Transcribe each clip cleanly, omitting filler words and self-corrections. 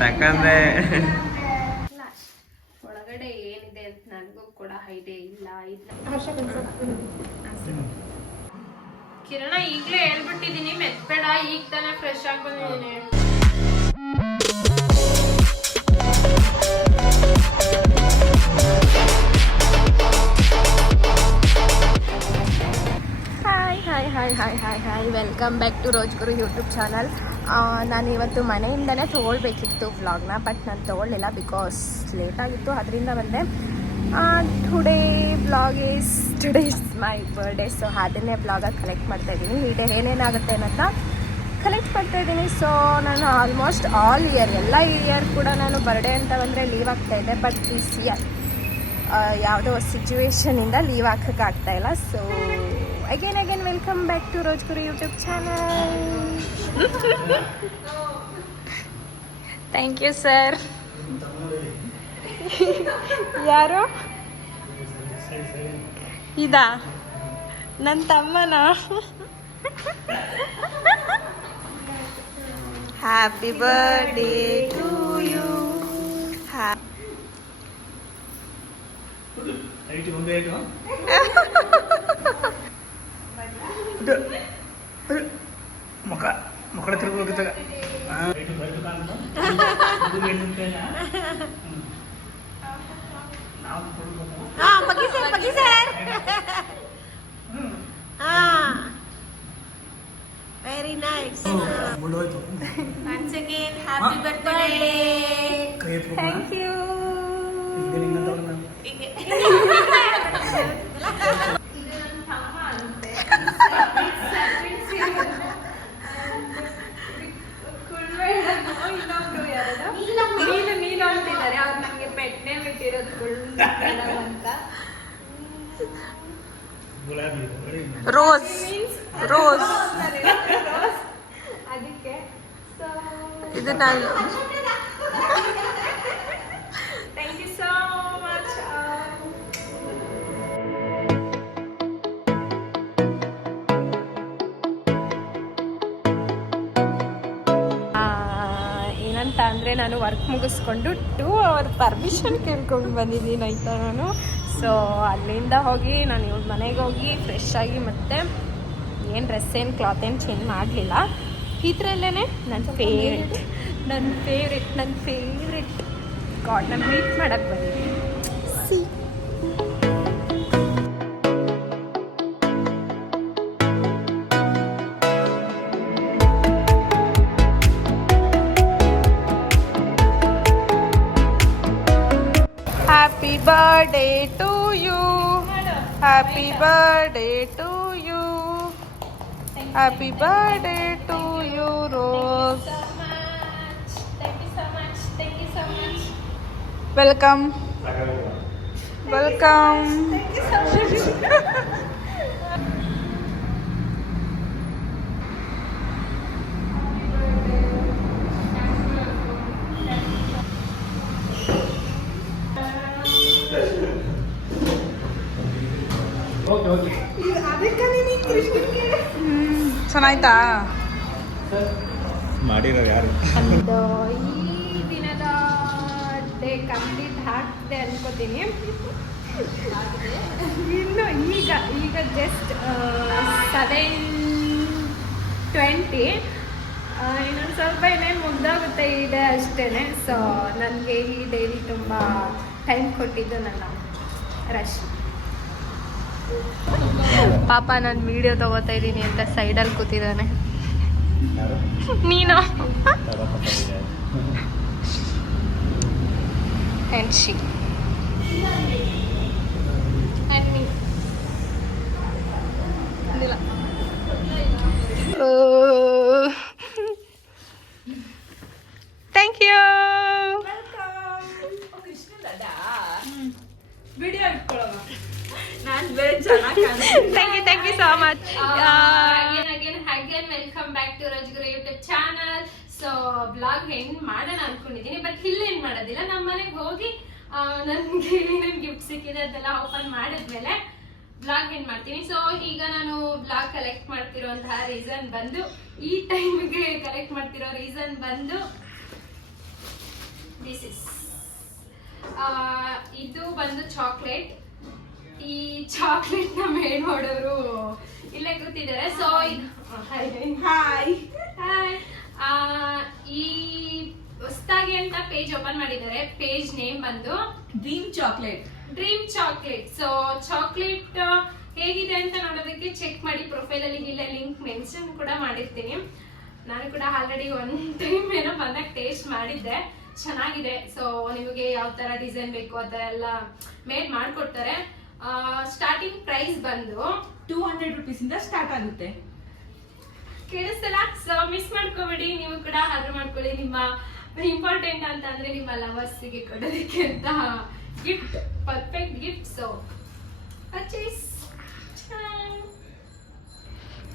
ತಕಂದೆ ಒಳಗಡೆ ಏನಿದೆ ಅಂತ ನನಗೂ ಕೂಡ ಐಡಿಯಾ ಇಲ್ಲ. ಕಿರಣ ಈಗಲೇ ಹೇಳ್ಬಿಟ್ಟಿದೀನಿ, ಮೆತ್ಬೇಡ, ಈಗ ತಾನೇ ಫ್ರೆಶ್ ಆಗಿ ಬಂದಿದ್ದೀನಿ. Hi welcome back to Rojguru YouTube channel. ನಾನು ಇವತ್ತು ಮನೆಯಿಂದನೇ ತೊಗೊಳ್ಬೇಕಿತ್ತು ವ್ಲಾಗ್ನ, ಬಟ್ ನಾನು ತೊಗೊಳ್ಳಿಲ್ಲ ಬಿಕಾಸ್ ಲೇಟಾಗಿತ್ತು, ಅದರಿಂದ ಬಂದೆ. Today is my birthday, so ಅದನ್ನೇ ವ್ಲಾಗಾಗಿ ಕಲೆಕ್ಟ್ ಮಾಡ್ತಾಯಿದ್ದೀನಿ. ಈ ಡೇ ಏನೇನಾಗುತ್ತೆ ಅನ್ನೋದನ್ನ ಕಲೆಕ್ಟ್ ಮಾಡ್ತಾಯಿದ್ದೀನಿ. ಸೊ ನಾನು ಆಲ್ಮೋಸ್ಟ್ ಆಲ್ ಇಯರ್, ಎಲ್ಲ ಇಯರ್ ಕೂಡ ನಾನು ಬರ್ಡೇ ಅಂತ ಬಂದರೆ ಲೀವ್ ಆಗ್ತಾಯಿದ್ದೆ, ಬಟ್ ದಿಸ್ ಇಯರ್ ಯಾವುದೋ ಸಿಚುವೇಶನಿಂದ ಲೀವ್ ಹಾಕೋಕ್ಕಾಗ್ತಾಯಿಲ್ಲ. So again welcome back to Rojguru YouTube channel. Thank you sir. ಯಾರು ಇದಾ? ನನ್ನ ತಮ್ಮನ. Happy birthday to you. ಮಕ್ಕಳ ತಿರ್ಗೋಗಿದ್ದಾಗ ಬಗ್ಗಿ sir. Very nice. Once again, happy birthday. Thank you. ನೀನು ಅಂತಿದ್ದಾರೆ, ಅವ್ರು ನಮಗೆ ಪೆಟ್ನೆ ಬಿಟ್ಟಿರೋದು ಅಂತ. ರೋಸ್ ಅದಕ್ಕೆ ಇದು ನಾನು. Thank you so much. ಏನಂತ ಅಂದರೆ, ನಾನು ವರ್ಕ್ ಮುಗಿಸ್ಕೊಂಡು 2 hour ಪರ್ಮಿಷನ್ ಕೇಳ್ಕೊಂಡು ಬಂದಿದ್ದೀನಿ ಆಯಿತಾ ನಾನು. ಸೊ ಅಲ್ಲಿಂದ ಹೋಗಿ ನಾನು ಇವ್ರ ಮನೆಗೆ ಹೋಗಿ ಫ್ರೆಶ್ ಆಗಿ ಮತ್ತೆ ಏನು ಡ್ರೆಸ್ ಏನು ಕ್ಲಾತ್ ಏನು ಚೇಂಜ್ ಮಾಡಲಿಲ್ಲ. ಇದರಲ್ಲೇ ನನ್ನ ಫೇವ್ರೆಟ್ ಗಾಡ್ನ ಮೀಟ್ ಮಾಡೋಕ್ಕೆ ಬಂದಿದ್ದೀನಿ. C Happy birthday to you. Happy birthday to you. Happy birthday to you, Rose. Thank you so much. Welcome. Thank you so much. ಚೆನ್ನಾಯ್ತಾ ಮಾಡಿರೋ ಯಾರು? ಈ ದಿನದ ಡೇ ಕಂಪ್ಲೀಟ್ ಆಗ್ತಿದೆ ಅನ್ಕೋತೀನಿ. ಇನ್ನು ಈಗ ಜಸ್ಟ್ 7:20. ಇನ್ನೊಂದು ಸ್ವಲ್ಪ ಏನೇನು ಮುಗ್ದಾಗುತ್ತೆ ಇದೆ ಅಷ್ಟೇ. ಸೊ ನನಗೆ ಈ ಡೈಲಿ ತುಂಬ ಟೈಮ್ ಕೊಟ್ಟಿದ್ದು ನನ್ನ ರಶ್. ಪಾಪ ನಾನು ವಿಡಿಯೋ ತಗೋತಾ ಇದ್ದೀನಿ ಅಂತ ಸೈಡಲ್ಲಿ ಕೂತಿದ್ದಾನೆ. ನೀನು and she and me. Thank you. Welcome. Krishna ದಾದಾ ವಿಡಿಯೋ ಇಟ್ಕೊಳ್ಳೋಣ. ನಾನು ಬೇರೆ ಚೆನ್ನಾಗಿ ಕಾಣ್ತೀನಿ. Thank you so much. Again welcome back to Rojguru YouTube channel. So blog ಹೆಂಗ್ ಮಾಡೋಣ ಅನ್ಕೊಂಡಿದ್ದೀನಿ, ಬಟ್ ಇಲ್ಲಿ ಏನ್ ಮಾಡೋದಿಲ್ಲ. ನಮ್ಮ ಮನೆಗೆ ಹೋಗಿ ನನ್ಗೆ ಏನೇನು ಗಿಫ್ಟ್ ಸಿಕ್ಕಿದೆ ಅದೆಲ್ಲ ಓಪನ್ ಮಾಡಿದ್ಮೇಲೆ ಬ್ಲಾಗ್ ಏನ್ ಮಾಡ್ತೀನಿ. ಸೊ ಈಗ ನಾನು ಬ್ಲಾಗ್ ಕಲೆಕ್ಟ್ ಮಾಡ್ತಿರೋಂತಹ ರೀಸನ್ ಬಂದು, ಈ ಟೈಮ್ಗೆ ಕಲೆಕ್ಟ್ ಮಾಡ್ತಿರೋ ರೀಸನ್ ಬಂದು ದಿಸ್ ಇಸ್ ಇದು ಬಂದು ಚಾಕ್ಲೇಟ್. ಈ ಚಾಕ್ಲೇಟ್ ನ ಮೇಡ್ ಮಾಡೋರು ಇಲ್ಲೇ ಕೂತಿದ್ದಾರೆ. ಸೊ ಹಾಯ್ ಈ ಹೊಸದಾಗಿ ಅಂತ ಪೇಜ್ ಓಪನ್ ಮಾಡಿದ್ದಾರೆ. ಪೇಜ್ ನೇಮ್ ಬಂದು ಡ್ರೀಮ್ ಚಾಕ್ಲೇಟ್. ಸೊ ಚಾಕ್ಲೇಟ್ ಹೇಗಿದೆ ಅಂತ ನೋಡೋದಕ್ಕೆ ಚೆಕ್ ಮಾಡಿ. ಪ್ರೊಫೈಲ್ ಅಲ್ಲಿ ಇಲ್ಲೇ ಲಿಂಕ್ ಮೆನ್ಷನ್ ಕೂಡ ಮಾಡಿರ್ತೀನಿ. ನಾನು ಕೂಡ ಆಲ್ರೆಡಿ ಒನ್ ಟೈಮ್ ಏನೋ ಬಂದಾಗ ಟೇಸ್ಟ್ ಮಾಡಿದ್ದೆ, ಚೆನ್ನಾಗಿದೆ. ಸೊ ನಿಮಗೆ ಯಾವ ತರ ಡಿಸೈನ್ ಬೇಕು ಆ ತರ ಎಲ್ಲ ಮೇಡ್ ಮಾಡ್ಕೊಡ್ತಾರೆ. ಸ್ಟಾರ್ಟಿಂಗ್ ಪ್ರೈಸ್ ಬಂದು 200 rupees ಇಂದ ಸ್ಟಾರ್ಟ್ ಆಗುತ್ತೆ. ಕೇಳಿಸ್ತಲ್ಲ? ಸೊ ಮಿಸ್ ಮಾಡ್ಕೋಬೇಡಿ, ನೀವು ಕೂಡ ಆರ್ಡರ್ ಮಾಡ್ಕೊಳ್ಳಿ. ನಿಮ್ಮ ಇಂಪಾರ್ಟೆಂಟ್ ಅಂತ ಅಂದ್ರೆ ನಿಮ್ಮ ಲವರ್ಸ್ಗೆ ಕೊಡೋದಕ್ಕೆ ಅಂತ gift, perfect gift. So purchase.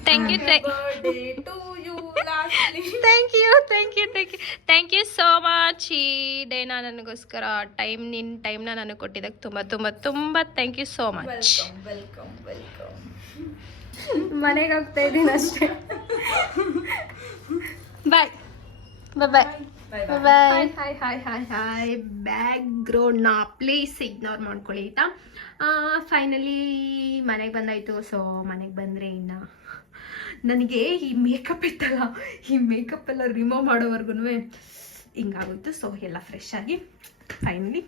Thank you so much. ಈ ಡೇನ ನನಗೋಸ್ಕರ ನಿನ್ನ ಟೈಮ್ನ ನನಗೆ ಕೊಟ್ಟಿದ್ದಕ್ಕೆ ತುಂಬ ತುಂಬ ತುಂಬ thank you so much. Welcome. ಮನೆಗೆ ಹೋಗ್ತಾ ಇದ್ದೀನಿ ಅಷ್ಟೇ. Bye bye bye hi. ಬ್ಯಾಕ್ ಗ್ರೌಂಡ್ನ ಪ್ಲೀಸ್ ಇಗ್ನೋರ್ ಮಾಡ್ಕೊಳ್ಳಿ ಆಯಿತಾ. ಫೈನಲಿ ಮನೆಗೆ ಬಂದಾಯಿತು. ಸೊ ಮನೆಗೆ ಬಂದರೆ ಇನ್ನು ನನಗೆ ಈ ಮೇಕಪ್ ಇತ್ತಲ್ಲ, ಈ ಮೇಕಪ್ ಎಲ್ಲ ರಿಮೂವ್ ಮಾಡೋವರೆಗೂ ಹಿಂಗಾಗೋಯ್ತು. ಸೊ ಎಲ್ಲ ಫ್ರೆಶ್ ಆಗಿ ಫೈನಲಿ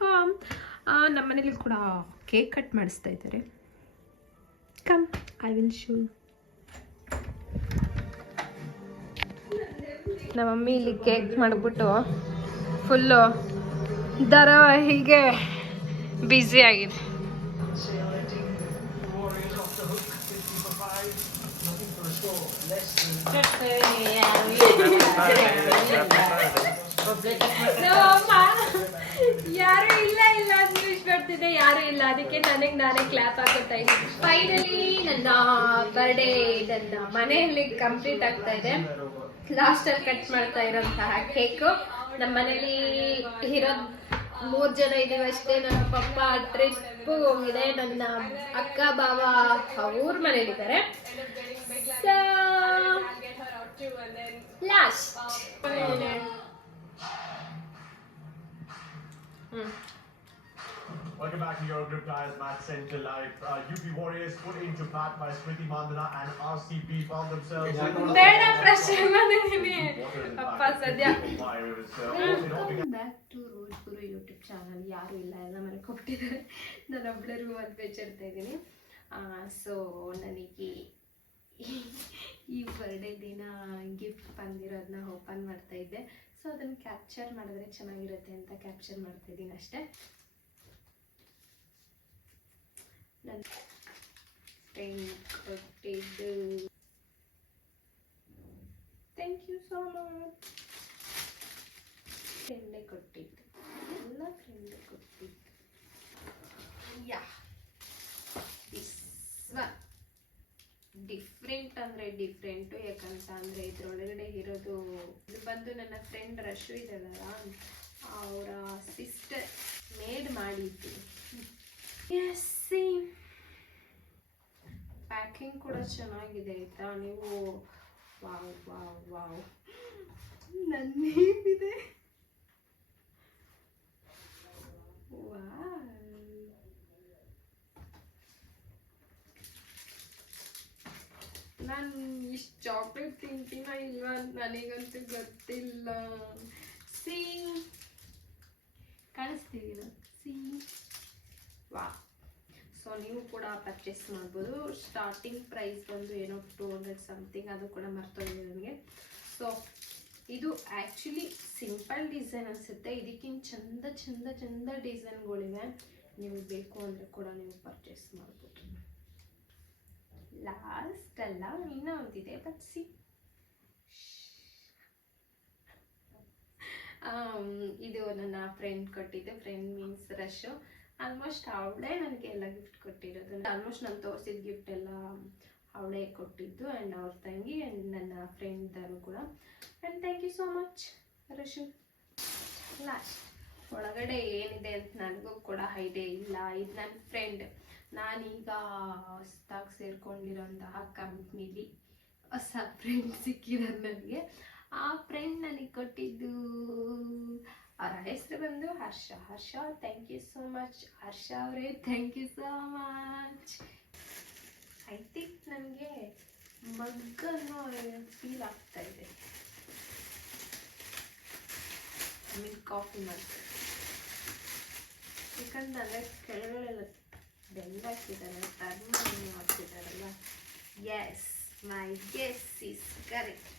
ಹೋಮ್. ನಮ್ಮ ಮನೇಲಿ ಕೂಡ ಕೇಕ್ ಕಟ್ ಮಾಡಿಸ್ತಾ ಇದ್ದಾರೆ. Come I will show. ನಮ್ಮ ಮಮ್ಮಿ ಇಲ್ಲಿ ಕೇಕ್ ಮಾಡಿಬಿಟ್ಟು ಫುಲ್ಲು ಹೀಗೆ ಬ್ಯುಸಿ ಆಗಿದೆ. ಯಾರು ಇಲ್ಲ ಅಂತ ಇಷ್ಟಪಡ್ತಿದ್ದೆ, ಯಾರು ಇಲ್ಲ, ಅದಕ್ಕೆ ನಾನೇ ಕ್ಲಾಪ್ ಹಾಕೋತಾ ಇದ್ದೀನಿ. ಫೈನಲಿ ನನ್ನ ಬರ್ಡೇ ನನ್ನ ಮನೆಯಲ್ಲಿ ಕಂಪ್ಲೀಟ್ ಆಗ್ತಾ ಇದೆ. ಲಾಸ್ಟ್ ಅಲ್ಲಿ ಕಟ್ ಮಾಡ್ತಾ ಇರೋಂತಹ ಕೇಕು. ನಮ್ಮ ಮನೇಲಿ ಇರೋದು 3 ಜನ ಇದೀವಿ ಅಷ್ಟೇ. ನನ್ನ ಪಪ್ಪ ಟ್ರಿಪ್ ಹೋಗಿದೆ, ನನ್ನ ಅಕ್ಕ ಬಾವ ಅವ್ರ ಮನೇಲಿದ್ದಾರೆ. Last Welcome back to Eurogroup Tires Match Centre Live. UP Warriors put into bat by Smriti Mandana and RCB found themselves. ಬೇಡ ಪ್ರಶ್ನೆ ಮಾಡಿದ್ದೀನಿ ಅಪ್ಪ ಸದ್ಯ. Back to rose Guru YouTube channel. ಯಾರು ಇಲ್ಲ, ಎಲ್ಲ ಮನೆ ಕೊಟ್ಟಿದ್ದಾರೆ. ನಾನು ಒಬ್ಬಳೇ ರೂಮಲ್ಲಿ ಬೆಚ್ಚಿರ್ತಾ ಇದ್ದೀನಿ. ಸೊ ನನಗೆ ಈ ಬರ್ಡೇ ದಿನ ಗಿಫ್ಟ್ ಬಂದಿರೋದನ್ನ ಓಪನ್ ಮಾಡ್ತಾ ಇದ್ದೆ. ಸೊ ಅದನ್ನು ಕ್ಯಾಪ್ಚರ್ ಮಾಡಿದ್ರೆ ಚೆನ್ನಾಗಿರುತ್ತೆ ಅಂತ ಕ್ಯಾಪ್ಚರ್ ಮಾಡ್ತಾ ಇದ್ದೀನಿ ಅಷ್ಟೇ. ನನ್ನ ಫ್ರೆಂಡ್ ಕೊಟ್ಟಿದ್ದು. Thank you so much. ಫ್ರೆಂಡೇ ಕೊಟ್ಟಿದ್ದು, ಎಲ್ಲ ಫ್ರೆಂಡೇ ಕೊಟ್ಟಿದ್ದು. ಯಾ ದಿಸ್ ಒನ್ ಡಿಫ್ರೆಂಟ್ ಅಂದರೆ ಡಿಫ್ರೆಂಟು. ಯಾಕಂತ ಅಂದರೆ ಇದರೊಳಗಡೆ ಇರೋದು ಇದು ಬಂದು ನನ್ನ ಫ್ರೆಂಡ್ ರಶು ಇದ್ದಾಳಲ್ಲ, ಅವರ ಸಿಸ್ಟರ್ ಮೇಡ್ ಮಾಡಿದ್ದು. ಎಸ್, ಪ್ಯಾಕಿಂಗ್ ಕೂಡ ಚೆನ್ನಾಗಿದೆ ಆಯಿತಾ. ನೀವು ವಾವ್ ವಾವ್ ವಾವ್, ನನ್ನ ನೇಮಿದೆ. ವಾವ್, ನಾನು ಇಷ್ಟು ಚಾಕ್ಲೇಟ್ ತಿಂತೀನ ಇಲ್ವಾ ನನಗಂತೂ ಗೊತ್ತಿಲ್ಲ. ಸಿ ಕಾಣಿಸ್ತೀವಿ ಸಿ. ವಾ, ಸೊ ನೀವು ಕೂಡ ಪರ್ಚೇಸ್ ಮಾಡ್ಬೋದು. ಸ್ಟಾರ್ಟಿಂಗ್ ಪ್ರೈಸ್ ಬಂದು ಏನೋ 200 ಸಮಥಿಂಗ್, ಅದು ಕೂಡ ಮರ್ತೋಗಿದೆ ನನಗೆ. ಸೊ ಇದು ಆ್ಯಕ್ಚುಲಿ ಸಿಂಪಲ್ ಡಿಸೈನ್ ಅನಿಸುತ್ತೆ. ಇದಕ್ಕಿಂತ ಚಂದ ಚಂದ ಚಂದ ಡಿಸೈನ್ಗಳಿವೆ. ನೀವು ಬೇಕು ಅಂದರೆ ಕೂಡ ನೀವು ಪರ್ಚೇಸ್ ಮಾಡ್ಬೋದು. ಲಾಸ್ಟ್ ಅಲ್ಲ, ಇನ್ನೂ ಒಂದಿದೆ, ಬಟ್ ಸಿ. ಇದು ನನ್ನ ಫ್ರೆಂಡ್ ಕೊಟ್ಟಿದ್ದು. Friend means Rashu. ಆಲ್ಮೋಸ್ಟ್ ಅವಳೇ ನನಗೆ ಎಲ್ಲ ಗಿಫ್ಟ್ ಕೊಟ್ಟಿರೋದು. ಆಲ್ಮೋಸ್ಟ್ ನಾನು ತೋರಿಸಿದ ಗಿಫ್ಟ್ ಎಲ್ಲ ಅವಳೇ ಕೊಟ್ಟಿದ್ದು. ಆ್ಯಂಡ್ ಅವ್ರ ತಂಗಿ ಆ್ಯಂಡ್ ನನ್ನ ಫ್ರೆಂಡ್ದರು ಕೂಡ. And thank you so much Rashu. Last ಒಳಗಡೆ ಏನಿದೆ ಅಂತ ನನಗೂ ಕೂಡ ಐಡಿಯಾ ಇಲ್ಲ. ಇದು ನನ್ನ ಫ್ರೆಂಡ್, ನಾನೀಗ ಹೊಸ್ದಾಗಿ ಸೇರ್ಕೊಂಡಿರೋಂತಹ ಕಂಪ್ನಿಲಿ ಹೊಸ ಫ್ರೆಂಡ್ ಸಿಕ್ಕಿರೋದು ನನಗೆ. ಆ ಫ್ರೆಂಡ್ ನನಗೆ ಕೊಟ್ಟಿದ್ದು, ಅವರ ಹೆಸರು ಬಂದು Harsha. Harsha, thank you so much. Harsha ಅವರೇ, thank you so much. I think ನನಗೆ ಮಗ್ಗನ್ನು ಫೀಲ್ ಆಗ್ತಾ ಇದೆ. ಕಾಫಿ ಮಗ್, ಯಾಕಂತಂದರೆ ಕೆಳಗಡೆಲ್ಲ ಬೆಂದಾಕಿದ್ದಾರೆ, ಟರ್ನ್ ಹಾಕ್ತಿದ್ದಾರಲ್ಲ. Yes, my guess is correct.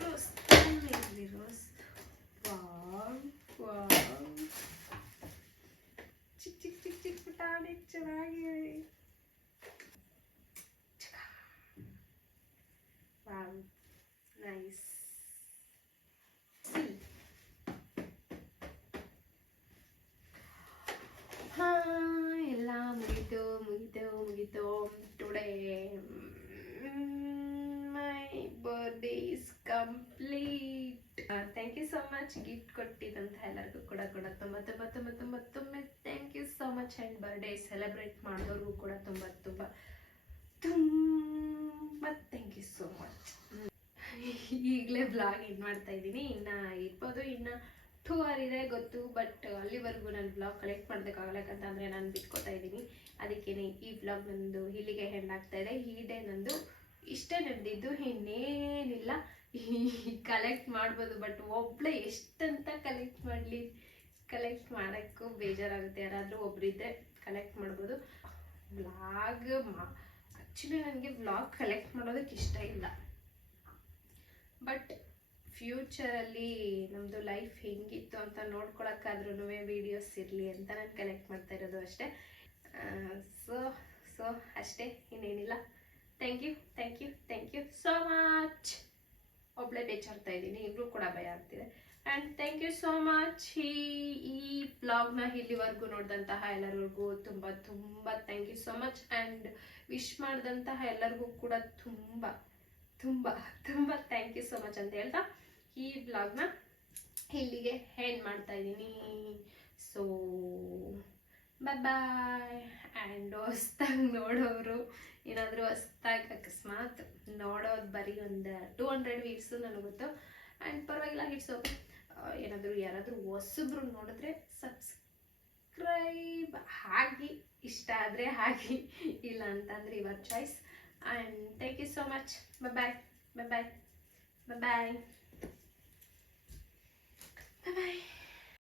Rose ಇರಲಿ, ರೋಸ್. ಚಿಕ್ಕ ಚಿಕ್ಕ ಚಿಕ್ಕ ಚಿಕ್ಕ ಪುಟಾಣಿ ಚೆನ್ನಾಗಿದೆ. Wow, nice. ಎಲ್ಲ ಮುಗೀತು. Today my birthday is complete. Thank you so much. Gift ಕೊಟ್ಟಿದ್ದಂಥ ಎಲ್ಲರಿಗೂ ಕೂಡ ತುಂಬಾ thank you so much. And birthday celebrate ಮಾಡಿದವ್ರಿಗೂ ಕೂಡ ತುಂಬ ಥ್ಯಾಂಕ್ ಯು ಸೋ ಮಚ್. ಈಗಲೇ ಬ್ಲಾಗ್ ಇದು ಮಾಡ್ತಾ ಇದ್ದೀನಿ. ಇನ್ನು 2 hour ಇದೆ ಗೊತ್ತು, ಬಟ್ ಅಲ್ಲಿವರೆಗೂ ನಾನು ಬ್ಲಾಗ್ ಕಲೆಕ್ಟ್ ಮಾಡೋದಕ್ಕಾಗಲ್ಲ. ಯಾಕಂತಂದರೆ ನಾನು ಬಿಟ್ಕೋತಾ ಇದ್ದೀನಿ. ಅದಕ್ಕೇ ಈ ಬ್ಲಾಗ್ ನಂದು ಇಲ್ಲಿಗೆ ಹೆಂಡ್ ಆಗ್ತಾ ಇದೆ. ಈ ಡೇ ನಂದು ಇಷ್ಟೇ ನಡೆದಿದ್ದು, ಇನ್ನೇನಿಲ್ಲ. ಕಲೆಕ್ಟ್ ಮಾಡ್ಬೋದು, ಬಟ್ ಒಬ್ಬಳೇ ಎಷ್ಟಂತ ಕಲೆಕ್ಟ್ ಮಾಡೋಕ್ಕೂ ಬೇಜಾರಾಗುತ್ತೆ. ಯಾರಾದರೂ ಒಬ್ಬರಿದ್ದರೆ ಕಲೆಕ್ಟ್ ಮಾಡ್ಬೋದು. ಆ್ಯಕ್ಚುಲಿ ನನಗೆ ವ್ಲಾಗ್ ಕಲೆಕ್ಟ್ ಮಾಡೋದಕ್ಕೆ ಇಷ್ಟ ಇಲ್ಲ, ಬಟ್ ಫ್ಯೂಚರಲ್ಲಿ ನಮ್ಮದು ಲೈಫ್ ಹೆಂಗಿತ್ತು ಅಂತ ನೋಡ್ಕೊಳಕ್ಕಾದ್ರೂ ವೀಡಿಯೋಸ್ ಇರಲಿ ಅಂತ ನಾನು ಕಲೆಕ್ಟ್ ಮಾಡ್ತಾ ಇರೋದು ಅಷ್ಟೇ. ಸೊ ಅಷ್ಟೇ, ಇನ್ನೇನಿಲ್ಲ. Thank you so much. ಒಬ್ಬಳೇ ಬೇಚಾಡ್ತಾ ಇದ್ದೀನಿ, ಇಬ್ಬರು ಕೂಡ ಭಯ ಆಗ್ತಿದೆ. And thank you so much. ಈ ಬ್ಲಾಗ್ನ ಇಲ್ಲಿವರೆಗೂ ನೋಡಿದಂತಹ ಎಲ್ಲರಿಗೂ ತುಂಬ thank you so much. And wish ಮಾಡಿದಂತಹ ಎಲ್ಲರಿಗೂ ಕೂಡ ತುಂಬ ಥ್ಯಾಂಕ್ ಯು ಸೋ ಮಚ್ ಅಂತ ಹೇಳ್ತಾ ಈ ಬ್ಲಾಗ್ನ ಇಲ್ಲಿಗೆ ಎಂಡ್ ಮಾಡ್ತಾ ಇದ್ದೀನಿ. So bye. ಆ್ಯಂಡ್ ಹೊಸ್ದಾಗಿ ನೋಡೋರು, ಏನಾದರೂ ಹೊಸ್ದಾಗಿ ಅಕಸ್ಮಾತ್ ನೋಡೋದು ಬರೀ ಒಂದು 200 ವ್ಯೂಸು ನನಗೆ ಗೊತ್ತು. ಆ್ಯಂಡ್ ಪರವಾಗಿಲ್ಲ, ಇಟ್ಸ್ ಓಕೆ. ಯಾರಾದರೂ ಹೊಸಬ್ರು ನೋಡಿದ್ರೆ ಸಬ್ಸ್ಕ್ರೈಬ್ ಆಗಿ, ಇಷ್ಟ ಆದರೆ ಆಗಿ, ಇಲ್ಲ ಅಂತಂದರೆ your choice. And thank you so much. Bye.